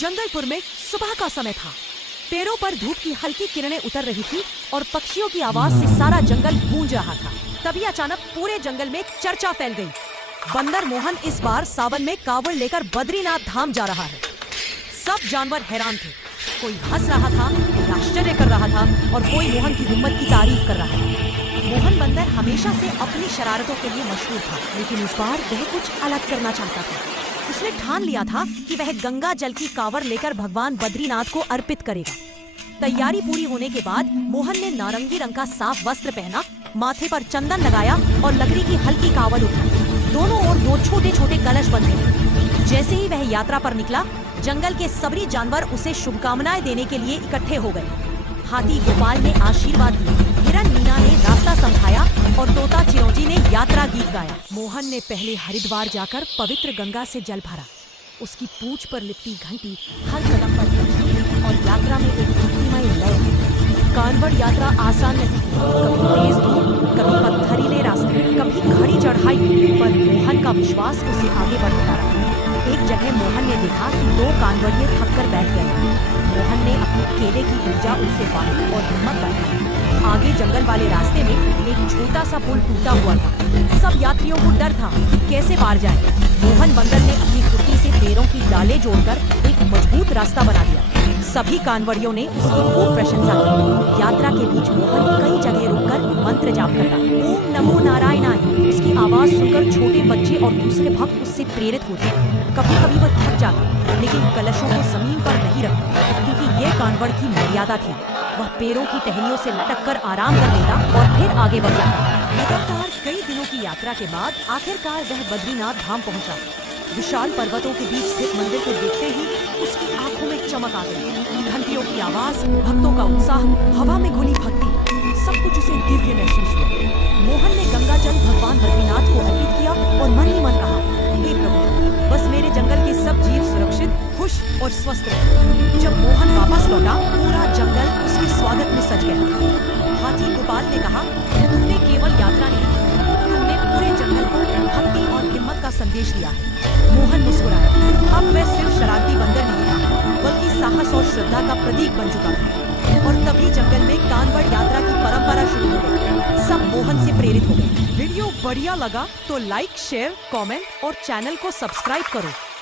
जंगलपुर में सुबह का समय था। पेड़ों पर धूप की हल्की किरणें उतर रही थी और पक्षियों की आवाज से सारा जंगल गूंज रहा था। तभी अचानक पूरे जंगल में चर्चा फैल गई। बंदर मोहन इस बार सावन में कावड़ लेकर बद्रीनाथ धाम जा रहा है। सब जानवर हैरान थे। कोई हंस रहा था, कोई आश्चर्य कर रहा था और कोई मोहन की हिम्मत की तारीफ कर रहा था। मोहन बंदर हमेशा से अपनी शरारतों के लिए मशहूर था, लेकिन इस बार वह कुछ अलग करना चाहता था। उसने ठान लिया था कि वह गंगा जल की कांवर लेकर भगवान बद्रीनाथ को अर्पित करेगा। तैयारी पूरी होने के बाद मोहन ने नारंगी रंग का साफ वस्त्र पहना, माथे पर चंदन लगाया और लकड़ी की हल्की कांवड़ उठाई। दोनों ओर दो छोटे छोटे कलश बंधे थे। जैसे ही वह यात्रा पर निकला, जंगल के सभी जानवर उसे शुभकामनाएं देने के लिए इकट्ठे हो गए। हाथी गोपाल ने आशीर्वाद दिए, हिरन मीना ने रास्ता समझाया और तोता चिरौंजी ने यात्रा गीत गाया। मोहन ने पहले हरिद्वार जाकर पवित्र गंगा से जल भरा। उसकी पूंछ पर लिपटी घंटी हर कदम पर बजी और यात्रा में एक भक्तिमय लय। कांवड़ यात्रा आसान नहीं, कभी तेज धूप, कभी पत्थरीले रास्ते, कभी घड़ी चढ़ाई, पर मोहन का विश्वास उसे आगे बढ़ाता रहा। एक जगह मोहन ने देखा कि दो कांवड़िए थक कर बैठ गए। मोहन ने अपनी केले की ऊर्जा उनसे बांटी और हिम्मत बढ़ाई। आगे जंगल वाले रास्ते में एक छोटा सा पुल टूटा हुआ था। सब यात्रियों को डर था कि कैसे पार जाए। मोहन बंदर ने अपनी खुट्टी से पेड़ों की डालें जोड़कर एक मजबूत रास्ता बना दिया। सभी कांवड़ियों ने उसकी खूब प्रशंसा की। यात्रा के बीच मोहन कई जगह रुककर मंत्र जाप करता। ओम नमो नारायणाय। उसकी आवाज सुनकर छोटे बच्चे और दूसरे भक्त उससे प्रेरित होते। कभी कभी वह थक जाता, लेकिन कलशों को जमीन पर नहीं रखता, क्योंकि ये कांवड़ की मर्यादा थी। वह पेड़ों की टहनियों से लटक कर आराम कर लेता और फिर आगे बढ़ जाता। लगातार कई दिनों की यात्रा के बाद आखिरकार वह बद्रीनाथ धाम पहुंचा। विशाल पर्वतों के बीच स्थित मंदिर को देखते ही उसकी आंखों में चमक आ गई। घंटियों की आवाज, भक्तों का उत्साह, हवा में घुली भक्ति, सब कुछ उसे दिव्य महसूस हुआ। मोहन ने गंगा जल भगवान बद्रीनाथ को अर्पित किया और मन ही मन कहा, हे प्रभु, बस मेरे जंगल के सब जीव सुरक्षित, खुश और स्वस्थ रहे। जब मोहन वापस लौटा, पूरा जंगल उसके स्वागत में सज गया। हाथी गोपाल ने कहा, तुमने केवल यात्रा नहीं, तुमने पूरे जंगल को भक्ति और हिम्मत का संदेश दिया है। मोहन मुस्कुराया। अब वह सिर्फ शरारती बंदर नहीं था, बल्कि साहस और श्रद्धा का प्रतीक बन चुका था। और तभी जंगल में कांवड़ यात्रा की परंपरा शुरू हो गई। सब मोहन से प्रेरित हो गए। वीडियो बढ़िया लगा तो लाइक, शेयर, कमेंट और चैनल को सब्सक्राइब करो।